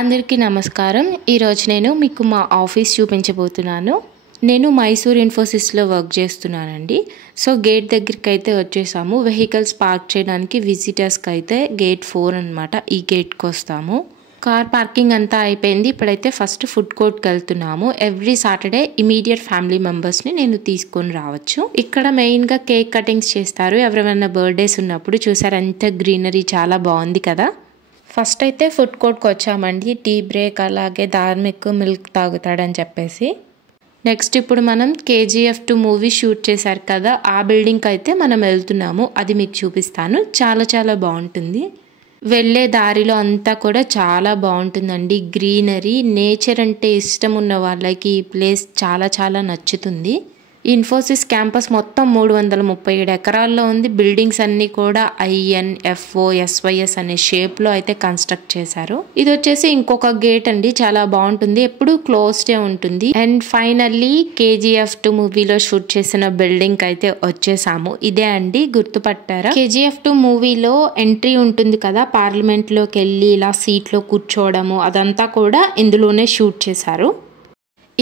అందరికీ నమస్కారం. ఈరోజు నేను మీకు మా ఆఫీస్ చూపించబోతున్నాను. నేను మైసూర్ ఇన్ఫోసిస్లో వర్క్ చేస్తున్నానండి. సో గేట్ దగ్గరికి అయితే వచ్చేసాము. వెహికల్స్ పార్క్ చేయడానికి విజిటర్స్కి అయితే గేట్ 4 అనమాట. ఈ గేట్కి వస్తాము. కార్ పార్కింగ్ అంతా అయిపోయింది. ఇప్పుడైతే ఫస్ట్ ఫుడ్ కోర్ట్కి వెళ్తున్నాము. ఎవ్రీ సాటర్డే ఇమీడియట్ ఫ్యామిలీ మెంబర్స్ని నేను తీసుకొని రావచ్చు. ఇక్కడ మెయిన్గా కేక్ కటింగ్స్ చేస్తారు. ఎవరైనా బర్త్డేస్ ఉన్నప్పుడు. చూసారు ఎంత గ్రీనరీ, చాలా బాగుంది కదా. ఫస్ట్ అయితే ఫుడ్ కోర్ట్కి వచ్చామండి. టీ బ్రేక్, అలాగే ధార్మిక్ మిల్క్ తాగుతాడని చెప్పేసి. నెక్స్ట్ ఇప్పుడు మనం KGF 2 మూవీ షూట్ చేశారు కదా, ఆ బిల్డింగ్కి అయితే మనం వెళ్తున్నాము. అది మీకు చూపిస్తాను. చాలా చాలా బాగుంటుంది. వెళ్ళే దారిలో అంతా కూడా చాలా బాగుంటుందండి. గ్రీనరీ, నేచర్ అంటే ఇష్టం ఉన్న వాళ్ళకి ఈ ప్లేస్ చాలా చాలా నచ్చుతుంది. ఇన్ఫోసిస్ క్యాంపస్ మొత్తం 337 ఎకరాల్లో ఉంది. బిల్డింగ్స్ అన్ని కూడా INFOSYS అనే షేప్లో అయితే కన్స్ట్రక్ట్ చేశారు. ఇది వచ్చేసి ఇంకొక గేట్ అండి. చాలా బాగుంటుంది. ఎప్పుడు క్లోజ్డే ఉంటుంది. అండ్ ఫైనల్లీ KGF 2 మూవీలో షూట్ చేసిన బిల్డింగ్ అయితే వచ్చేసాము. ఇదే అండి, గుర్తుపట్టారా? KGF 2 మూవీలో ఎంట్రీ ఉంటుంది కదా, పార్లమెంట్ లోకి వెళ్ళి ఇలా సీట్లో కూర్చోవడము, అదంతా కూడా ఇందులోనే షూట్ చేశారు.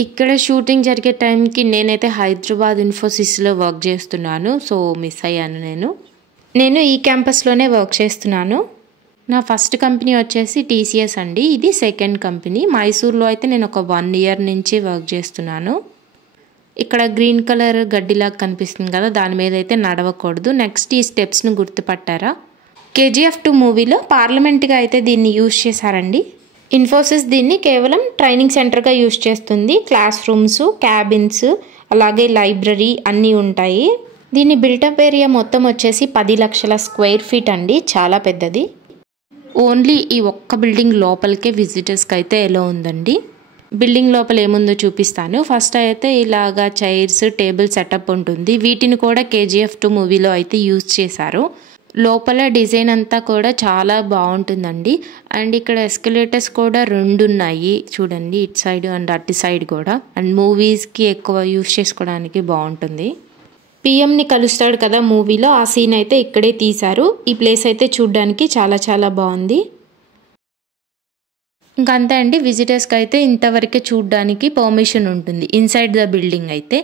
ఇక్కడ షూటింగ్ జరిగే టైంకి నేనైతే హైదరాబాద్ ఇన్ఫోసిస్లో వర్క్ చేస్తున్నాను. సో మిస్ అయ్యాను. నేను ఈ క్యాంపస్లోనే వర్క్ చేస్తున్నాను. నా ఫస్ట్ కంపెనీ వచ్చేసి TCS అండి. ఇది సెకండ్ కంపెనీ. మైసూర్లో అయితే నేను ఒక 1 ఇయర్ నుంచి వర్క్ చేస్తున్నాను. ఇక్కడ గ్రీన్ కలర్ గడ్డిలాగా కనిపిస్తుంది కదా, దాని మీద అయితే నడవకూడదు. నెక్స్ట్ ఈ స్టెప్స్ను గుర్తుపట్టారా? KGF 2 మూవీలో పార్లమెంట్గా అయితే దీన్ని యూజ్ చేశారండి. ఇన్ఫోసిస్ దీన్ని కేవలం ట్రైనింగ్ సెంటర్గా యూజ్ చేస్తుంది. క్లాస్ రూమ్స్, క్యాబిన్స్, అలాగే లైబ్రరీ అన్నీ ఉంటాయి. దీని బిల్టప్ ఏరియా మొత్తం వచ్చేసి 10 లక్షల స్క్వేర్ ఫీట్ అండి. చాలా పెద్దది. ఓన్లీ ఈ ఒక్క బిల్డింగ్ లోపలికే విజిటర్స్కి అయితే ఎలా ఉందండి. బిల్డింగ్ లోపల ఏముందో చూపిస్తాను. ఫస్ట్ అయితే ఇలాగా చైర్స్, టేబుల్ సెటప్ ఉంటుంది. వీటిని కూడా KGF 2 మూవీలో అయితే యూజ్ చేశారు. లోపల డిజైన్ అంతా కూడా చాలా బాగుంటుందండి. అండ్ ఇక్కడ ఎస్కలేటర్స్ కూడా 2 ఉన్నాయి చూడండి, ఇటు సైడ్ అండ్ అటు సైడ్ కూడా. అండ్ మూవీస్కి ఎక్కువ యూజ్ చేసుకోవడానికి బాగుంటుంది. PMని కలుస్తాడు కదా మూవీలో, ఆ సీన్ అయితే ఇక్కడే తీశారు. ఈ ప్లేస్ అయితే చూడడానికి చాలా చాలా బాగుంది. ఇంకా అంతే అండి, విజిటర్స్కి అయితే ఇంతవరకే చూడడానికి పర్మిషన్ ఉంటుంది ఇన్సైడ్ ద బిల్డింగ్ అయితే.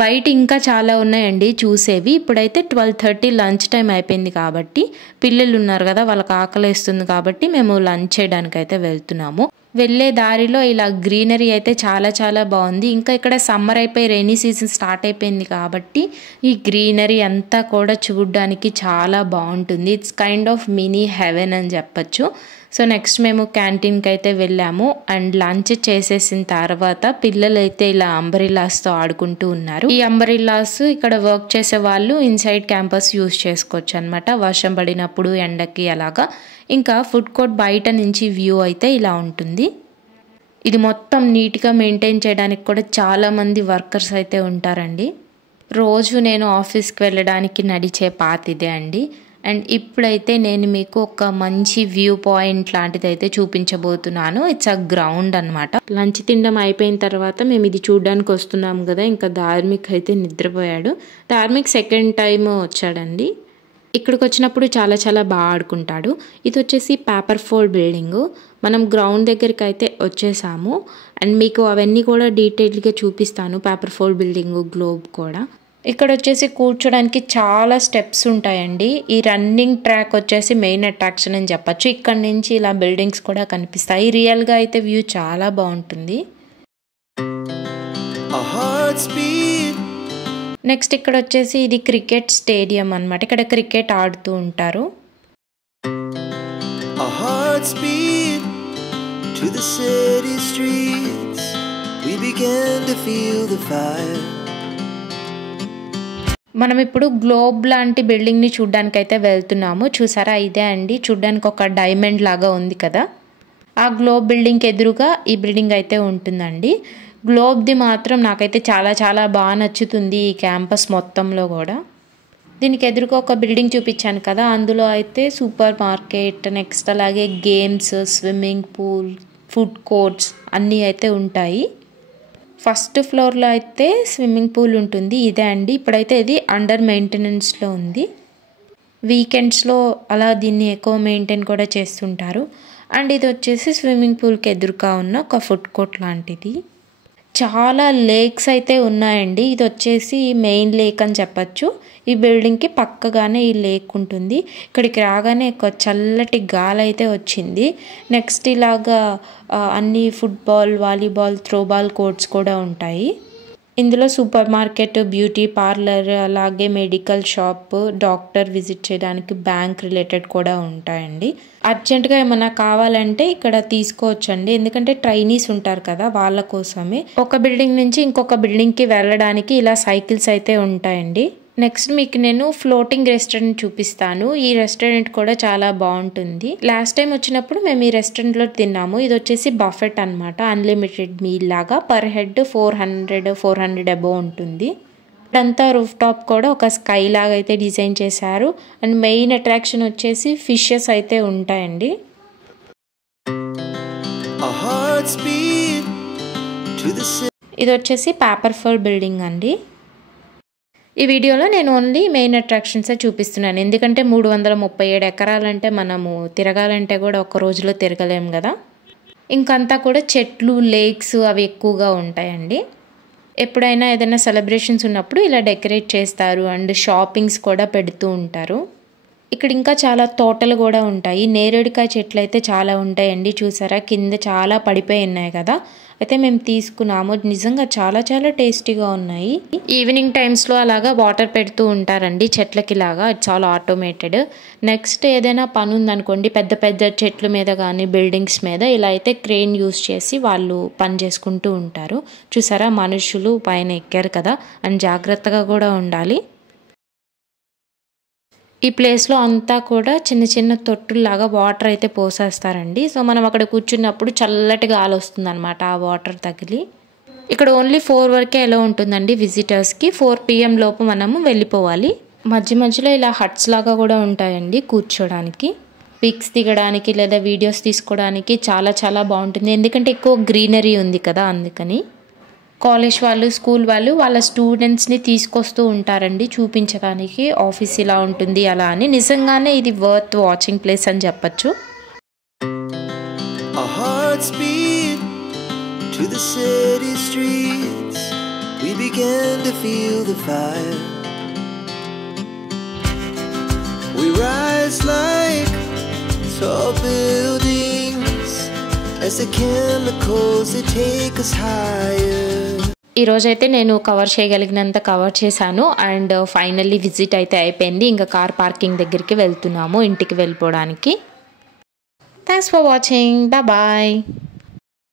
బయట ఇంకా చాలా ఉన్నాయండి చూసేవి. ఇప్పుడైతే 12:30 లంచ్ టైం అయిపోయింది కాబట్టి, పిల్లలు ఉన్నారు కదా, వాళ్ళకి ఆకలిస్తుంది కాబట్టి మేము లంచ్ చేయడానికి అయితే వెళ్తున్నాము. వెళ్ళే దారిలో ఇలా గ్రీనరీ అయితే చాలా చాలా బాగుంది. ఇంకా ఇక్కడ సమ్మర్ అయిపోయి రైనీ సీజన్ స్టార్ట్ అయిపోయింది కాబట్టి ఈ గ్రీనరీ అంతా కూడా చూడడానికి చాలా బాగుంటుంది. It's kind of mini heaven అని చెప్పచ్చు. సో నెక్స్ట్ మేము క్యాంటీన్కి అయితే వెళ్ళాము. అండ్ లంచ్ చేసేసిన తర్వాత పిల్లలు అయితే ఇలా అంబ్రెల్లాస్తో ఆడుకుంటూ ఉన్నారు. ఈ అంబ్రెల్లాస్ ఇక్కడ వర్క్ చేసే వాళ్ళు ఇన్సైడ్ క్యాంపస్ యూజ్ చేసుకోవచ్చు అనమాట, వర్షం పడినప్పుడు, ఎండకి అలాగా. ఇంకా ఫుడ్ కోర్ట్ బయట నుంచి వ్యూ అయితే ఇలా ఉంటుంది. ఇది మొత్తం నీట్గా మెయింటైన్ చేయడానికి కూడా చాలామంది వర్కర్స్ అయితే ఉంటారండి. రోజు నేను ఆఫీస్కి వెళ్ళడానికి నడిచే పాత్ ఇదే అండి. అండ్ ఇప్పుడైతే నేను మీకు ఒక మంచి వ్యూ పాయింట్ లాంటిది అయితే చూపించబోతున్నాను. ఇట్స్ అ గ్రౌండ్ అనమాట. లంచ్ తినడం అయిపోయిన తర్వాత మేము ఇది చూడడానికి వస్తున్నాము కదా, ఇంకా ధార్మిక్ అయితే నిద్రపోయాడు. ధార్మిక్ సెకండ్ టైం వచ్చాడండి. ఇక్కడికి వచ్చినప్పుడు చాలా చాలా బాగా ఆడుకుంటాడు. ఇది వచ్చేసి పేపర్ ఫోల్డ్ బిల్డింగ్. మనం గ్రౌండ్ దగ్గరికి అయితే వచ్చేసాము. అండ్ మీకు అవన్నీ కూడా డీటెయిల్గా చూపిస్తాను. పేపర్ ఫోల్డ్ బిల్డింగ్, గ్లోబ్ కూడా. ఇక్కడ వచ్చేసి కూర్చోడానికి చాలా స్టెప్స్ ఉంటాయండి. ఈ రన్నింగ్ ట్రాక్ వచ్చేసి మెయిన్ అట్రాక్షన్ అని చెప్పచ్చు. ఇక్కడ నుంచి ఇలా బిల్డింగ్స్ కూడా కనిపిస్తాయి. రియల్గా అయితే వ్యూ చాలా బాగుంటుంది. నెక్స్ట్ ఇక్కడ వచ్చేసి ఇది క్రికెట్ స్టేడియం అనమాట. ఇక్కడ క్రికెట్ ఆడుతూ ఉంటారు. మనం ఇప్పుడు గ్లోబ్ లాంటి బిల్డింగ్ని చూడడానికి అయితే వెళ్తున్నాము. చూసారా, ఇదే అండి. చూడడానికి ఒక డైమండ్ లాగా ఉంది కదా. ఆ గ్లోబ్ బిల్డింగ్కి ఎదురుగా ఈ బిల్డింగ్ అయితే ఉంటుందండి. గ్లోబ్ది మాత్రం నాకైతే చాలా చాలా బాగా నచ్చుతుంది ఈ క్యాంపస్ మొత్తంలో కూడా. దీనికి ఎదురుగా ఒక బిల్డింగ్ చూపించాను కదా, అందులో అయితే సూపర్ మార్కెట్, నెక్స్ట్ అలాగే games, swimming pool, food courts అన్నీ అయితే ఉంటాయి. ఫస్ట్ ఫ్లోర్లో అయితే స్విమ్మింగ్ పూల్ ఉంటుంది. ఇదే అండి. ఇప్పుడైతే ఇది అండర్ మెయింటెనెన్స్లో ఉంది. వీకెండ్స్లో అలా దీన్ని ఎక్కువ మెయింటైన్ కూడా చేస్తుంటారు. అండ్ ఇది వచ్చేసి స్విమ్మింగ్ పూల్కి ఎదురుగా ఉన్న ఒక ఫుడ్ కోర్ట్ లాంటిది. చాలా లేక్స్ అయితే ఉన్నాయండి. ఇది వచ్చేసి మెయిన్ లేక్ అని చెప్పచ్చు. ఈ బిల్డింగ్కి పక్కగానే ఈ లేక్ ఉంటుంది. ఇక్కడికి రాగానే ఒక చల్లటి గాలి అయితే వచ్చింది. నెక్స్ట్ ఇలాగా అన్ని ఫుట్బాల్, వాలీబాల్, త్రోబాల్ కోర్ట్స్ కూడా ఉంటాయి. ఇందులో సూపర్ మార్కెట్, బ్యూటీ పార్లర్, అలాగే మెడికల్ షాప్, డాక్టర్ విజిట్ చేయడానికి బ్యాంక్ రిలేటెడ్ కూడా ఉంటాయండి. అర్జెంటుగా ఏమైనా కావాలంటే ఇక్కడ తీసుకోవచ్చండి. ఎందుకంటే ట్రైనీస్ ఉంటారు కదా, వాళ్ళ కోసమే. ఒక బిల్డింగ్ నుంచి ఇంకొక బిల్డింగ్కి వెళ్ళడానికి ఇలా సైకిల్స్ అయితే ఉంటాయండి. నెక్స్ట్ మీకు నేను ఫ్లోటింగ్ రెస్టారెంట్ చూపిస్తాను. ఈ రెస్టారెంట్ కూడా చాలా బాగుంటుంది. లాస్ట్ టైం వచ్చినప్పుడు మేము ఈ రెస్టారెంట్లో తిన్నాము. ఇది వచ్చేసి బఫెట్ అనమాట. అన్లిమిటెడ్ మీల్ లాగా పర్ హెడ్ 400 అబోవ్ ఉంటుంది. ఇదంతా రూఫ్ టాప్ కూడా ఒక స్కై లాగా అయితే డిజైన్ చేశారు. అండ్ మెయిన్ అట్రాక్షన్ వచ్చేసి ఫిషెస్ అయితే ఉంటాయండి. ఇది వచ్చేసి పేపర్ ఫోర్ బిల్డింగ్ అండి. ఈ వీడియోలో నేను ఓన్లీ మెయిన్ అట్రాక్షన్సే చూపిస్తున్నాను. ఎందుకంటే 337 ఎకరాలంటే మనము తిరగాలంటే కూడా ఒక రోజులో తిరగలేము కదా. ఇంకంతా కూడా చెట్లు, లేక్స్ అవి ఎక్కువగా ఉంటాయండి. ఎప్పుడైనా ఏదైనా సెలబ్రేషన్స్ ఉన్నప్పుడు ఇలా డెకరేట్ చేస్తారు. అండ్ షాపింగ్స్ కూడా పెడుతూ ఉంటారు. ఇక్కడ ఇంకా చాలా తోటలు కూడా ఉంటాయి. నేరేడుకాయ చెట్లు అయితే చాలా ఉంటాయండి. చూసారా కింద చాలా పడిపోయి ఉన్నాయి కదా. అయితే మేము తీసుకున్నాము. నిజంగా చాలా చాలా టేస్టీగా ఉన్నాయి. ఈవినింగ్ టైమ్స్లో అలాగా వాటర్ పెడుతూ ఉంటారండి చెట్లకి లాగా. చాలా ఆటోమేటెడ్. నెక్స్ట్ ఏదైనా పని ఉందనుకోండి, పెద్ద పెద్ద చెట్ల మీద కానీ బిల్డింగ్స్ మీద ఇలా అయితే క్రేన్ యూస్ చేసి వాళ్ళు పని చేసుకుంటూ ఉంటారు. చూసారా మనుషులు పైన ఎక్కారు కదా, అని జాగ్రత్తగా కూడా ఉండాలి. ఈ ప్లేస్లో అంతా కూడా చిన్న చిన్న తొట్టుల్లాగా వాటర్ అయితే పోసేస్తారండి. సో మనం అక్కడ కూర్చున్నప్పుడు చల్లటి గాలి వస్తుంది అనమాట ఆ వాటర్ తగిలి. ఇక్కడ ఓన్లీ 4 వరకే ఎలా ఉంటుందండి విజిటర్స్కి. 4 PM లోపు మనము వెళ్ళిపోవాలి. మధ్య మధ్యలో ఇలా హట్స్ లాగా కూడా ఉంటాయండి కూర్చోడానికి. పిక్స్ దిగడానికి లేదా వీడియోస్ తీసుకోవడానికి చాలా చాలా బాగుంటుంది. ఎందుకంటే ఎక్కువ గ్రీనరీ ఉంది కదా, అందుకని. కాలేజ్ వాళ్ళు, స్కూల్ వాళ్ళు వాళ్ళ స్టూడెంట్స్ని తీసుకొస్తూ ఉంటారండి చూపించడానికి. ఆఫీస్ ఇలా ఉంటుంది అలా అని. నిజంగానే ఇది వర్త్ వాచింగ్ ప్లేస్ అని చెప్పచ్చు. As the chemicals that take us higher. ఈ రోజైతే నేను కవర్ చేయగలిగినంత కవర్ చేశాను. అండ్ ఫైనల్లీ విజిట్ అయితే అయిపోయింది. ఇంకా కార్ పార్కింగ్ దగ్గరికి వెళ్తున్నాము ఇంటికి వెళ్ళిపోవడానికి. Thanks for watching. బాయ్.